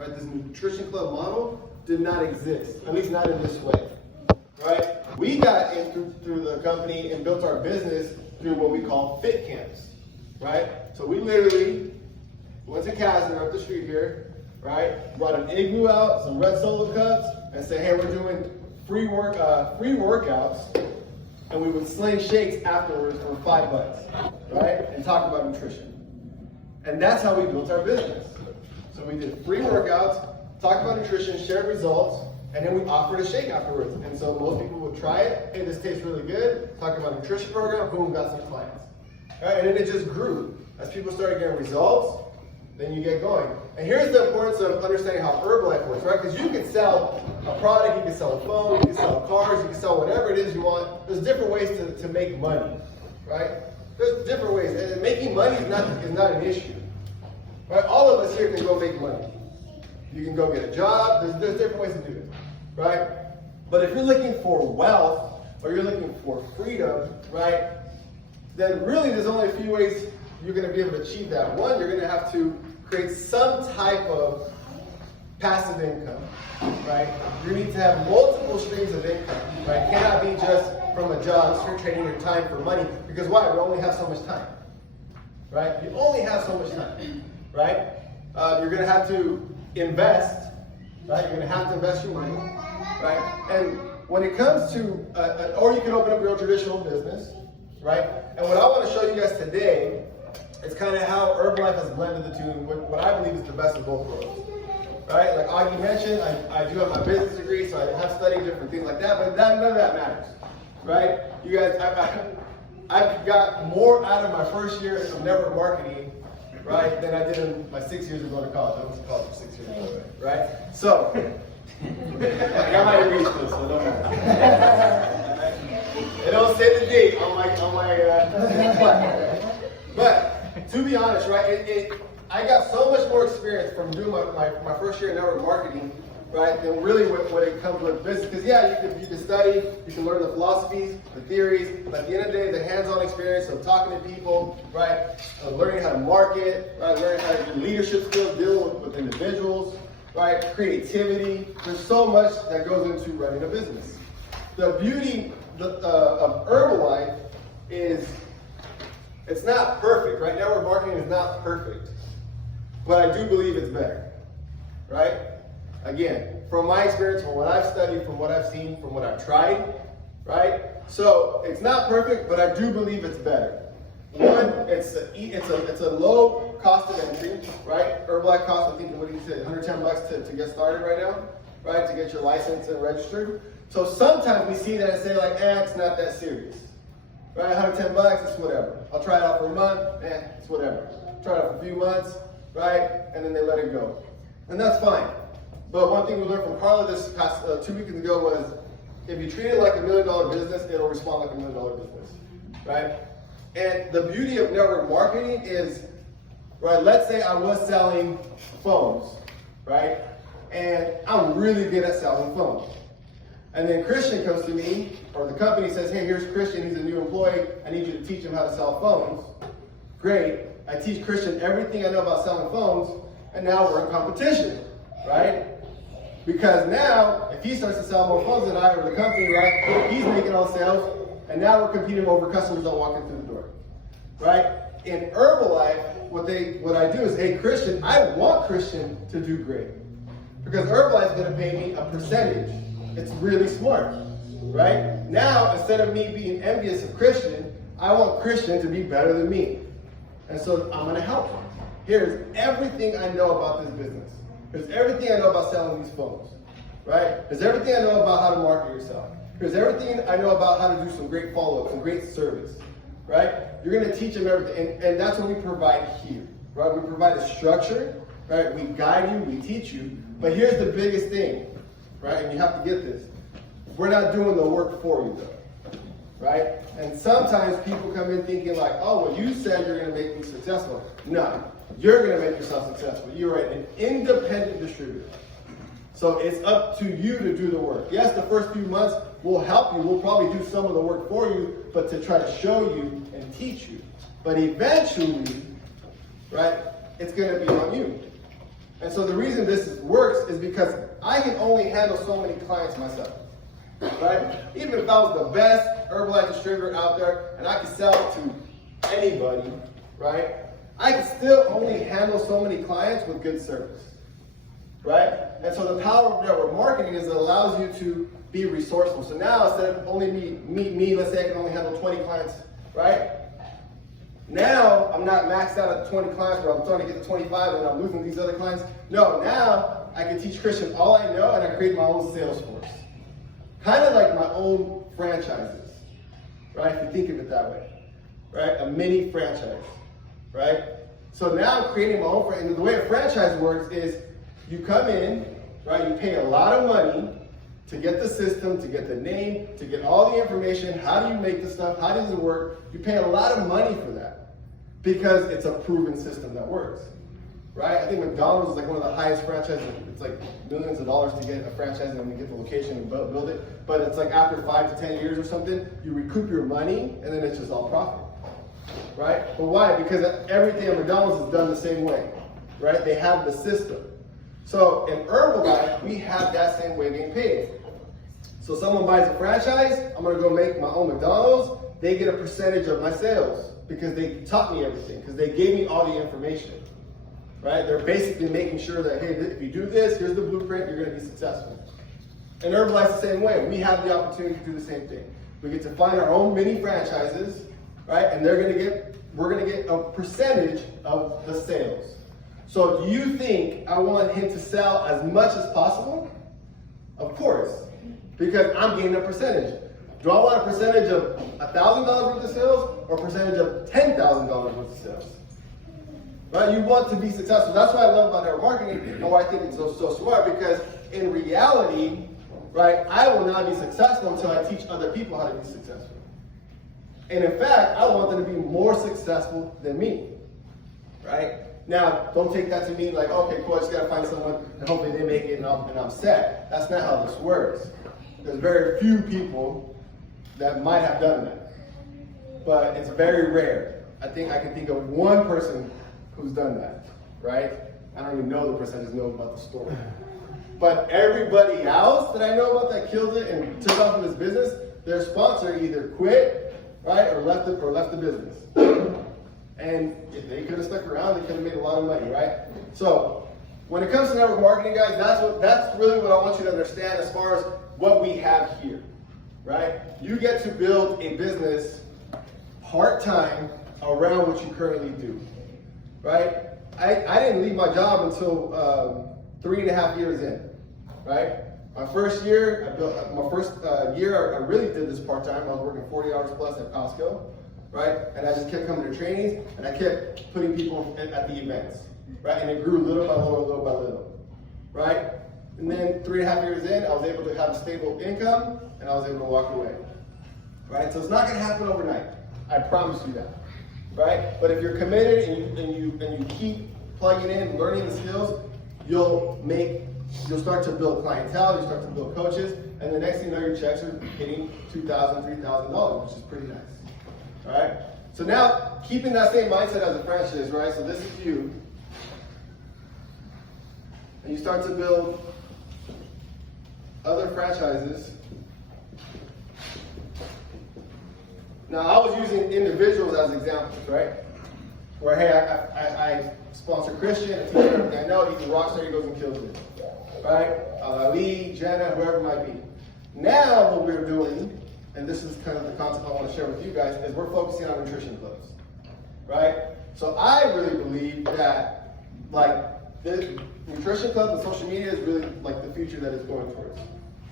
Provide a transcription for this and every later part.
right? This nutrition club model did not exist, at least not in this way, right? We got in through the company and built our business through what we call fit camps, right? So we literally went to Kazan up the street here, right? Brought an igloo out, some red Solo cups, and said, hey, we're doing free workouts, and we would sling shakes afterwards for $5, right? And talk about nutrition. And that's how we built our business. So we did free workouts, talked about nutrition, shared results, and then we offered a shake afterwards. And so most people would try it. Hey, this tastes really good. Talk about a nutrition program, boom, got some clients. Right? And then it just grew. As people started getting results, then you get going. And here's the importance of understanding how Herbalife works, right? Because you can sell a product, you can sell a phone, you can sell cars, you can sell whatever it is you want. There's different ways to make money, right? There's different ways. And making money is not an issue. Right? All of us here can go make money. You can go get a job. There's different ways to do it, right? But if you're looking for wealth or you're looking for freedom, right, then really there's only a few ways you're going to be able to achieve that. One, you're going to have to create some type of passive income, right? You need to have multiple streams of income, right? It cannot be just from a job, so you're trading your time for money. Because why? We only have so much time, right? You only have so much time, right? You're going to have to invest, right? You're going to have to invest your money, right? And when it comes to, or you can open up your own traditional business, right? And what I want to show you guys today is kind of how Herbalife has blended the two and what I believe is the best of both worlds, right? Like Augie mentioned, I do have my business degree, so I have studied different things like that, but none of that matters, right? You guys, I've got more out of my first year of network marketing, right, than I did in my 6 years of going to college. I went to college for 6 years, right? So, I got my degree still, so don't matter. It don't say the date on my but to be honest, right, I got so much more experience from doing my first year in network marketing, right, than really when it comes with business. Because yeah, you can study, you can learn the philosophies, the theories, but at the end of the day, the hands-on experience of talking to people, right, learning how to market, right, learning how to do leadership skills, deal with individuals, right, creativity. There's so much that goes into running a business. The beauty of Herbalife is it's not perfect, right? Network marketing is not perfect, but I do believe it's better, right? Again, from my experience, from what I've studied, from what I've seen, from what I've tried, right? So it's not perfect, but I do believe it's better. One, it's a low cost of entry, right? Herbalife costs, I think, what do you say, $110 to get started right now, right? To get your license and registered. So sometimes we see that and say like, it's not that serious, right? $110, it's whatever. I'll try it out for a month, it's whatever. Try it out for a few months, right? And then they let it go. And that's fine. But one thing we learned from Carla this past 2 weeks ago was, if you treat it like $1 million business, it'll respond like $1 million business, right? And the beauty of network marketing is, right, let's say I was selling phones, right? And I'm really good at selling phones. And then Christian comes to me, or the company says, hey, here's Christian, he's a new employee, I need you to teach him how to sell phones. Great, I teach Christian everything I know about selling phones, and now we're in competition, right? Because now, if he starts to sell more phones than I or the company, right, he's making all the sales, and now we're competing over customers that walk in through the door, right? In Herbalife, what I do is, hey, Christian, I want Christian to do great. Because Herbalife is going to pay me a percentage. It's really smart, right? Now, instead of me being envious of Christian, I want Christian to be better than me. And so I'm going to help him. Here's everything I know about this business. Here's everything I know about selling these phones, right? Here's everything I know about how to market yourself. Here's everything I know about how to do some great follow-up, some great service, right? You're going to teach them everything, and that's what we provide here, right? We provide a structure, right? We guide you, we teach you, but here's the biggest thing, right? And you have to get this. We're not doing the work for you, though, right? And sometimes people come in thinking like, oh, well, you said you're going to make me successful. No, you're going to make yourself successful. You're an independent distributor. So it's up to you to do the work. Yes, the first few months we'll help you. We'll probably do some of the work for you, but to try to show you and teach you. But eventually, right, it's going to be on you. And so the reason this works is because I can only handle so many clients myself, right? Even if I was the best Herbalife distributor out there and I could sell to anybody, right? I can still only handle so many clients with good service, right? And so the power of network marketing is it allows you to be resourceful. So now instead of only me, let's say I can only handle 20 clients, right? Now I'm not maxed out at 20 clients where I'm trying to get to 25 and I'm losing these other clients. No, now I can teach Christian all I know and I create my own sales force. Kind of like my own franchises, right? If you think of it that way, right? A mini franchise, right? So now I'm creating my own franchise. And the way a franchise works is you come in, right? You pay a lot of money to get the system, to get the name, to get all the information. How do you make the stuff? How does it work? You pay a lot of money for that because it's a proven system that works, right? I think McDonald's is like one of the highest franchises. It's like millions of dollars to get a franchise and then get the location and build it. But it's like after 5 to 10 years or something, you recoup your money and then it's just all profit, right? But why? Because everything at McDonald's is done the same way, right? They have the system. So in Herbalife, we have that same way of getting paid. So someone buys a franchise, I'm gonna go make my own McDonald's, they get a percentage of my sales because they taught me everything, because they gave me all the information, right? They're basically making sure that, hey, if you do this, here's the blueprint, you're gonna be successful. And Herbalife's the same way. We have the opportunity to do the same thing. We get to find our own mini franchises, right? And we're gonna get a percentage of the sales. So do you think I want him to sell as much as possible? Of course, because I'm getting a percentage. Do I want a percentage of $1,000 worth of sales or a percentage of $10,000 worth of sales? Right? You want to be successful. That's what I love about network marketing and why I think it's so smart, because in reality, right, I will not be successful until I teach other people how to be successful. And in fact, I want them to be more successful than me, right? Now, don't take that to mean like, okay, cool, I just gotta find someone and hopefully they make it and I'm set. That's not how this works. There's very few people that might have done that, but it's very rare. I think I can think of one person who's done that, right? I don't even know the person, I just know about the story. But everybody else that I know about that killed it and took off in this business, their sponsor either quit, right, or left the business. And if they could have stuck around, they could have made a lot of money, right? So when it comes to network marketing, guys, that's really what I want you to understand as far as what we have here, right? You get to build a business part-time around what you currently do, right? I didn't leave my job until 3.5 years in, right? My first year, I really did this part-time. I was working 40 hours plus at Costco, right? And I just kept coming to trainings, and I kept putting people at the events, right? And it grew little by little, right? And then 3.5 years in, I was able to have a stable income, and I was able to walk away, right? So it's not gonna happen overnight. I promise you that, right? But if you're committed and you keep plugging in, learning the skills, you'll start to build clientele, you'll start to build coaches, and the next thing you know, your checks are hitting $2,000, $3,000, which is pretty nice. All right? So now, keeping that same mindset as a franchise, right? So this is you. And you start to build other franchises. Now, I was using individuals as examples, right? Where, hey, I sponsor Christian, a teacher, everything I know, he's a rock star, he goes and kills it. Right? Ali, Jenna, whoever it might be. Now, what we're doing, and this is kind of the concept I want to share with you guys, is we're focusing on nutrition clubs, right? So I really believe that, like, the nutrition clubs and social media is really like the future that it's going towards,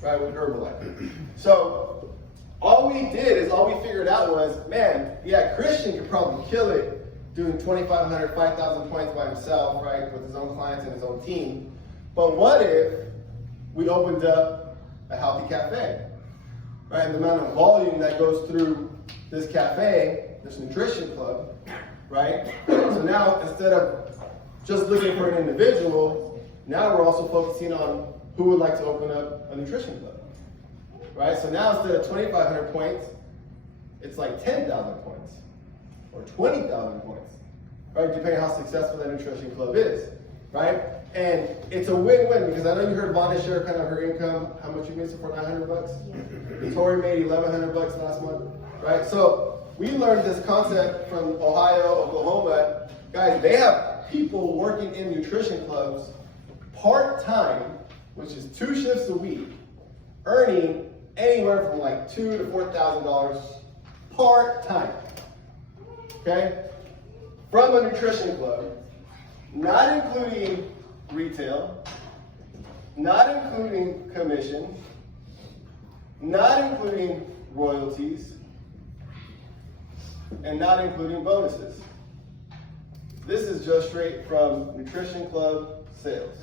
right, with Herbalife. So all we figured out was, man, yeah, Christian could probably kill it doing 2,500, 5,000 points by himself, right, with his own clients and his own team. But what if we opened up a healthy cafe? Right, and the amount of volume that goes through this cafe, this nutrition club, right? So now, instead of just looking for an individual, now we're also focusing on who would like to open up a nutrition club, right? So now, instead of 2,500 points, it's like 10,000 points or 20,000 points, right? Depending on how successful that nutrition club is, right? And it's a win-win because I know you heard Vonda share kind of her income, how much you made so far, $900? Yeah. Tori made $1,100 last month, right? So we learned this concept from Ohio, Oklahoma. Guys, they have people working in nutrition clubs part-time, which is 2 shifts a week, earning anywhere from like $2,000 to $4,000 part-time, okay? From a nutrition club, not including retail, not including commission, not including royalties, and not including bonuses. This is just straight from nutrition club sales.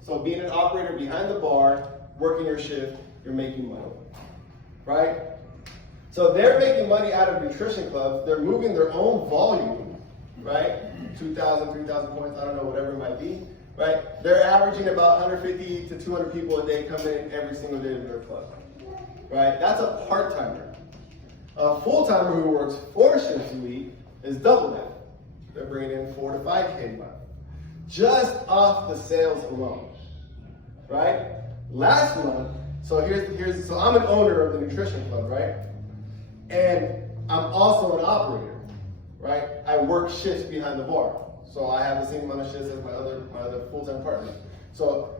So being an operator behind the bar, working your shift, you're making money, right? So they're making money out of nutrition clubs. They're moving their own volume, right? 2,000, 3,000 points, I don't know, whatever it might be, right? They're averaging about 150 to 200 people a day come in every single day to their club, right? That's a part-timer. A full-timer who works 4 shifts a week is double that. They're bringing in 4 to 5K a month, just off the sales alone, right? Last month, so so I'm an owner of the nutrition club, right? And I'm also an operator, right? I work shifts behind the bar. So I have the same amount of shifts as my other full-time partners. So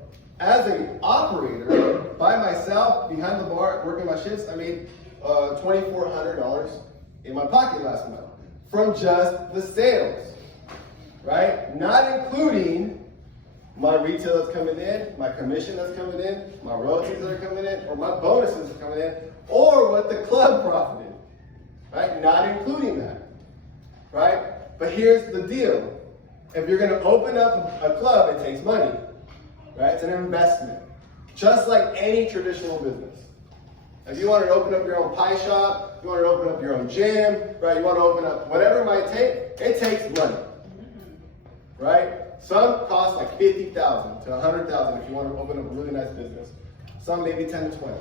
as an operator, by myself, behind the bar, working my shifts, I made $2,400 in my pocket last month from just the sales, right? Not including my retail that's coming in, my commission that's coming in, my royalties that are coming in, or my bonuses that are coming in, or what the club profited, right? Not including that, right? But here's the deal. If you're gonna open up a club, it takes money, right? It's an investment, just like any traditional business. If you wanted to open up your own pie shop, you want to open up your own gym, right? You want to open up whatever it might take, it takes money, right? Some cost like $50,000 to $100,000 if you want to open up a really nice business. Some maybe 10 to 20.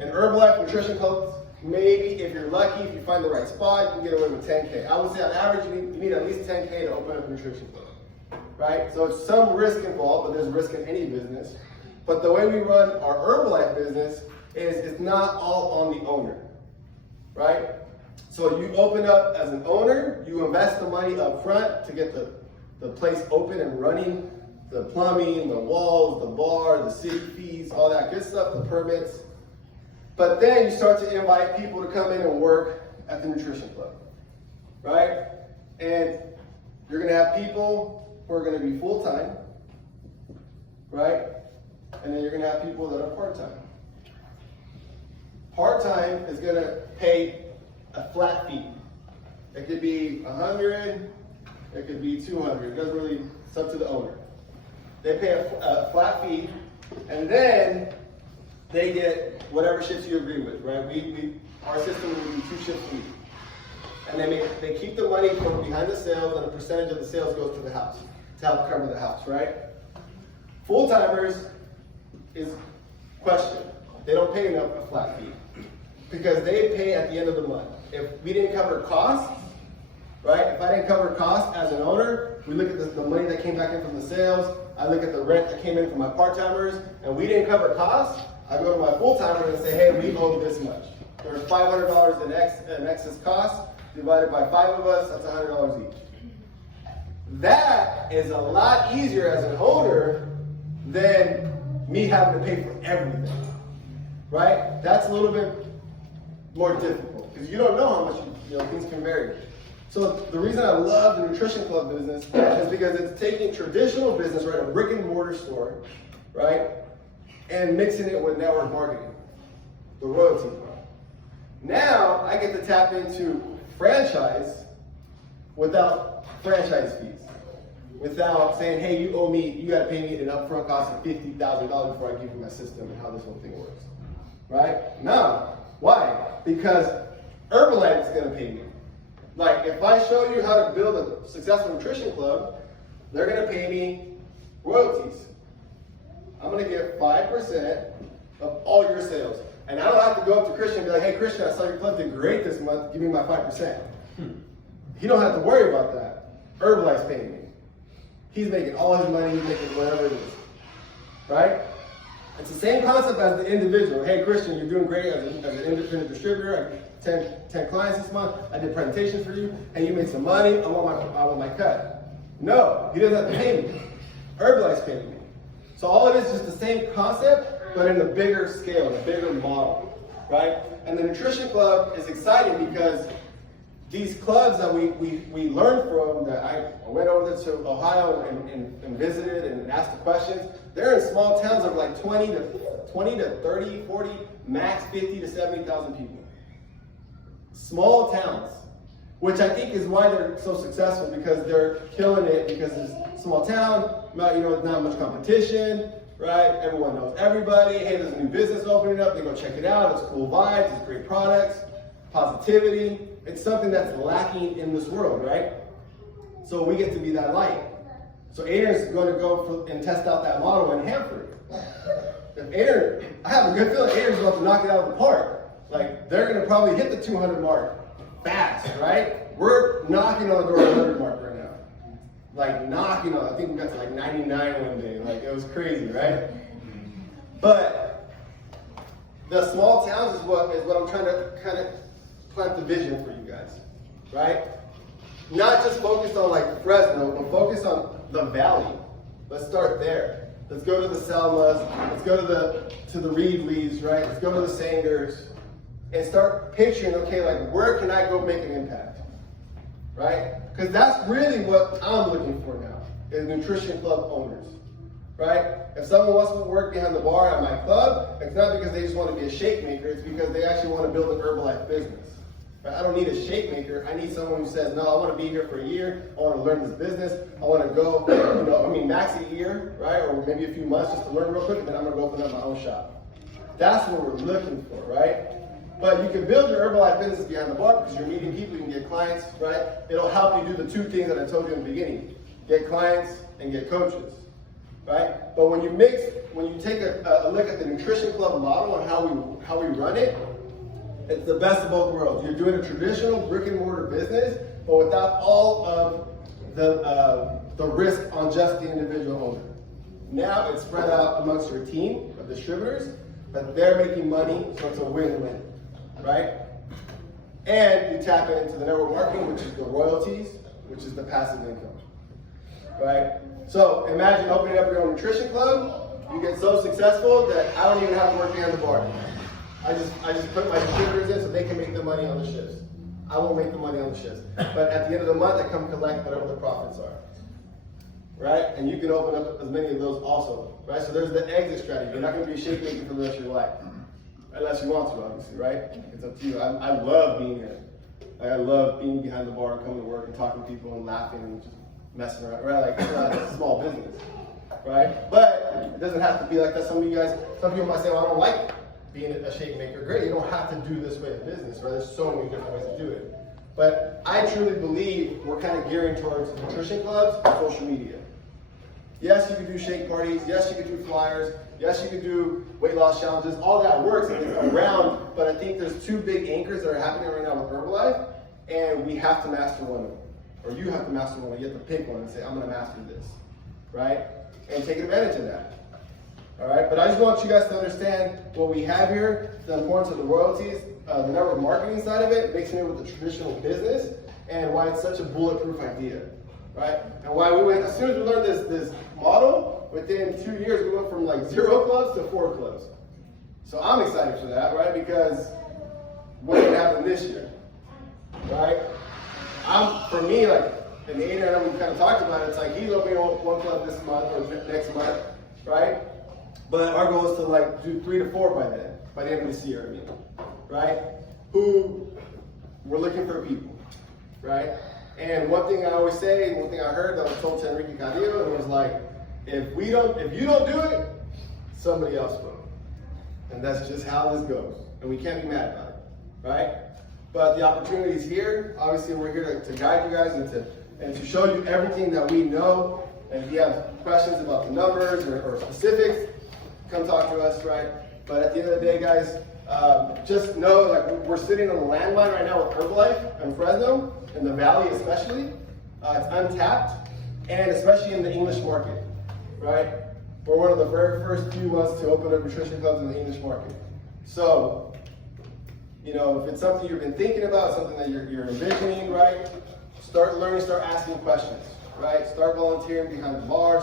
In Herbalife nutrition clubs, maybe if you're lucky, if you find the right spot, you can get away with 10K. I would say on average, you need at least 10K to open up a nutrition club, right? So it's some risk involved, but there's risk in any business. But the way we run our Herbalife business is it's not all on the owner, right? So you open up as an owner, you invest the money up front to get the place open and running, the plumbing, the walls, the bar, the city fees, all that good stuff, the permits. But then you start to invite people to come in and work at the nutrition club, right? And you're gonna have people who are gonna be full-time, right? And then you're gonna have people that are part-time. Part-time is gonna pay a flat fee. It could be 100, it could be 200. It doesn't really, it's up to the owner. They pay a flat fee, and then they get whatever shifts you agree with, right? Our system will do 2 shifts a week. And they keep the money from behind the sales, and a percentage of the sales goes to the house, to help cover the house, right? Full-timers is question. They don't pay enough a flat fee because they pay at the end of the month. If we didn't cover costs, right? If I didn't cover costs as an owner, we look at the money that came back in from the sales, I look at the rent that came in from my part-timers, and we didn't cover costs, I go to my full-timer and say, hey, we owe this much. There's $500 in excess costs, divided by 5 of us, that's $100 each. That is a lot easier as an owner than me having to pay for everything, right? That's a little bit more difficult because you don't know how much things can vary. So the reason I love the nutrition club business is because it's taking traditional business, right, a brick and mortar store, right, and mixing it with network marketing, the royalty part. Now I get to tap into franchise without franchise fees, without saying, hey, you owe me, you got to pay me an upfront cost of $50,000 before I give you my system and how this whole thing works, right? No. Why? Because Herbalife is going to pay me. Like, if I show you how to build a successful nutrition club, they're going to pay me royalties. I'm going to get 5% of all your sales. And I don't have to go up to Christian and be like, hey, Christian, I saw your club did great this month. Give me my 5%. He don't have to worry about that. Herbalife's paying me. He's making all his money, he's making whatever it is, right? It's the same concept as the individual. Hey, Christian, you're doing great as an independent distributor. I had 10 clients this month. I did presentations for you, and you made some money. I want my cut. No, he doesn't have to pay me. Herbalife's paying me. So all it is just the same concept, but in a bigger scale, a bigger model, right? And the Nutrition Club is exciting because these clubs that we learned from, that I went over to Ohio and visited and asked the questions, they're in small towns of like 20 to 30, 40, max 50 to 70,000 people. Small towns, which I think is why they're so successful, because they're killing it, because it's a small town, there's not much competition, right? Everyone knows everybody. Hey, there's a new business opening up, they go check it out, it's cool vibes, it's great products, positivity. It's something that's lacking in this world, right? So we get to be that light. So Adrian's going to go and test out that model in Hanford. I have a good feeling Adrian's about to knock it out of the park. Like, they're going to probably hit the 200 mark fast, right? We're knocking on the door of the 100 mark right now. Like, knocking on, I think we got to like 99 one day. Like, it was crazy, right? But the small towns is what I'm trying to kind of plant the vision for you guys, right? Not just focused on like Fresno, but focus on the valley. Let's start there. Let's go to the Selmas. Let's go to the Reedleys, right? Let's go to the Sangers, and start picturing, okay, like where can I go make an impact, right? Because that's really what I'm looking for now, is Nutrition Club owners, right? If someone wants to work behind the bar at my club, it's not because they just want to be a shake maker, it's because they actually want to build an Herbalife business. I don't need a shake maker. I need someone who says, no, I want to be here for a year. I want to learn this business. I want to go, max a year, right? Or maybe a few months just to learn real quick, and then I'm going to go open up my own shop. That's what we're looking for, right? But you can build your Herbalife business behind the bar because you're meeting people, you can get clients, right? It'll help you do the two things that I told you in the beginning. Get clients and get coaches, right? But when you take a look at the Nutrition Club model and how we run it, it's the best of both worlds. You're doing a traditional brick and mortar business, but without all of the risk on just the individual owner. Now it's spread out amongst your team of distributors, but they're making money, so it's a win-win, right? And you tap into the network marketing, which is the royalties, which is the passive income, right? So imagine opening up your own nutrition club. You get so successful that I don't even have to work behind the bar. I just put my distributors in so they can make the money on the shifts. I won't make the money on the shifts. But at the end of the month, I come collect whatever the profits are. Right? And you can open up as many of those also. Right? So there's the exit strategy. You're not going to be a shake maker for the rest of your life. Unless you want to, obviously, right? It's up to you. I love being here. I love being behind the bar and coming to work and talking to people and laughing and just messing around. Right? Like, it's a small business. Right? But it doesn't have to be like that. Some people might say, well, I don't like being a shake maker. Great, you don't have to do this way of business, right? There's so many different ways to do it. But I truly believe we're kind of gearing towards nutrition clubs and social media. Yes, you can do shake parties. Yes, you can do flyers. Yes, you can do weight loss challenges. All that works and it's around, but I think there's two big anchors that are happening right now with Herbalife, and we have to master one of them. Or you have to master one. You have to pick one and say, I'm going to master this, right? And take advantage of that. All right, but I just want you guys to understand what we have here, the importance of the royalties, the network marketing side of it, mixing it with the traditional business, and why it's such a bulletproof idea, right? And why we went, as soon as we learned this model, within 2 years, we went from like 0 clubs to 4 clubs. So I'm excited for that, right? Because what's going to happen this year, right? For me, like, and Adrian and I, we kind of talked about it, it's like he's opening one club this month or next month, right? But our goal is to like do 3 to 4 by the end of this year, right? Who we're looking for people, right? And one thing I always say, one thing I heard that was told to Enrique Cadillo, it was like, if you don't do it, somebody else will. And that's just how this goes. And we can't be mad about it, right? But the opportunity is here. Obviously, we're here to guide you guys and to show you everything that we know. And if you have questions about the numbers or specifics, come talk to us, right? But at the end of the day, guys, just know, like, we're sitting on a landmine right now with Herbalife in Fresno, in the Valley especially. It's untapped. and especially in the English market, right? We're one of the very first few ones to open up nutrition clubs in the English market. So, you know, if it's something you've been thinking about, something that you're envisioning, right? Start learning, start asking questions, right? Start volunteering behind the bar,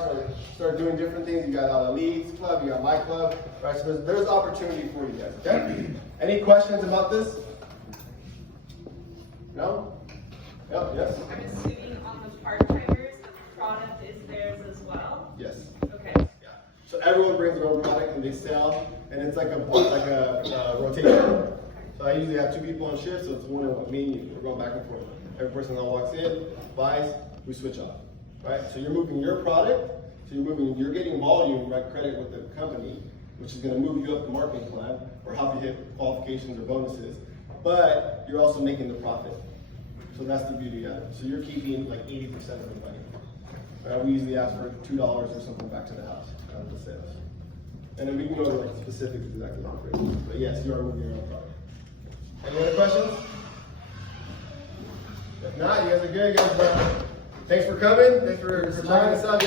start doing different things. You got All Elites Club, you got my club, right? So there's opportunity for you guys, okay? Any questions about this? No? Yep, yes? I'm assuming on the part-timers, the product is theirs as well? Yes. Okay. Yeah. So everyone brings their own product and they sell, and it's like a rotation. So I usually have 2 people on shift, so it's one of me and you. We're going back and forth. Every person that walks in, buys, we switch off, right? So you're moving your product, so you're getting volume, right, credit with the company, which is going to move you up the marketing plan or help you hit qualifications or bonuses, but you're also making the profit. So that's the beauty of it. So you're keeping like 80% of the money. Right? We usually ask for $2 or something back to the house out of the sales. And then we can go to like specifics exactly how it is. But yes, you are moving your own product. Any other questions? If not, you guys are good. You guys, thanks for coming. Thanks for trying this out.